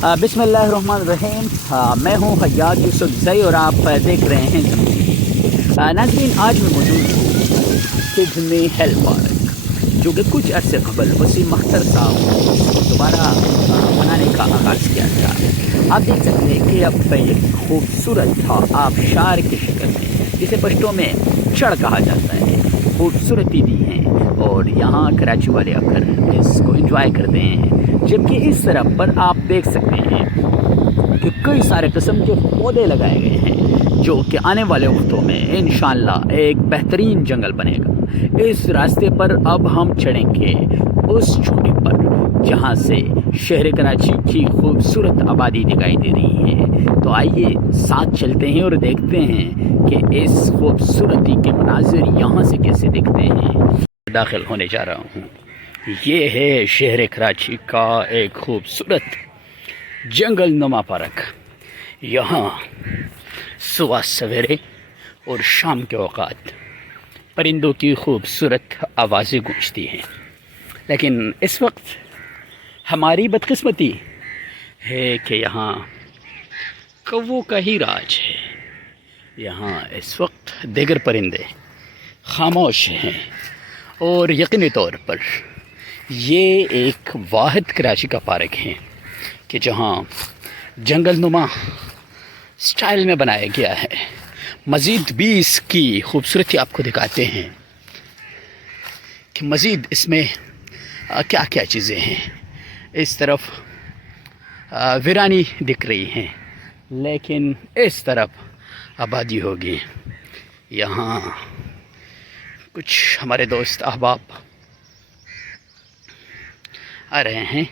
بسم اللہ الرحمن الرحیم. میں ہوں حیات یوسف زئی اور آپ دیکھ رہے ہیں زمین. ناظرین، آج میں موجود ہوں سڈنی ہیل پارک، جو کہ کچھ عرصے قبل وسیم اختر صاحب دوبارہ بنانے کا آغاز کیا تھا. آپ دیکھ سکتے ہیں کہ اب ایک خوبصورت آبشار کی شکل میں، جسے پشتوں میں چڑھ کہا جاتا ہے، خوبصورتی دی ہیں اور یہاں کراچی والے آ کر اس کو انجوائے کرتے ہیں. جبکہ اس طرف پر آپ دیکھ سکتے ہیں کہ کئی سارے قسم کے پودے لگائے گئے ہیں، جو کہ آنے والے وقتوں میں انشاءاللہ ایک بہترین جنگل بنے گا. اس راستے پر اب ہم چڑھیں گے اس چوٹی پر جہاں سے شہر کراچی کی خوبصورت آبادی دکھائی دے رہی ہے. تو آئیے ساتھ چلتے ہیں اور دیکھتے ہیں کہ اس خوبصورتی کے مناظر یہاں سے کیسے دکھتے ہیں. داخل ہونے جا رہا ہوں. یہ ہے شہر کراچی کا ایک خوبصورت جنگل نما پارک. یہاں صبح سویرے اور شام کے اوقات پرندوں کی خوبصورت آوازیں گونجتی ہیں، لیکن اس وقت ہماری بدقسمتی ہے کہ یہاں کووں کا ہی راج ہے. یہاں اس وقت دیگر پرندے خاموش ہیں اور یقینی طور پر یہ ایک واحد کراچی کا پارک ہے کہ جہاں جنگل نما سٹائل میں بنایا گیا ہے. مزید بھی اس کی خوبصورتی آپ کو دکھاتے ہیں کہ مزید اس میں کیا کیا چیزیں ہیں. اس طرف ویرانی دکھ رہی ہیں، لیکن اس طرف آبادی ہوگی. یہاں کچھ ہمارے دوست احباب آ رہے ہیں.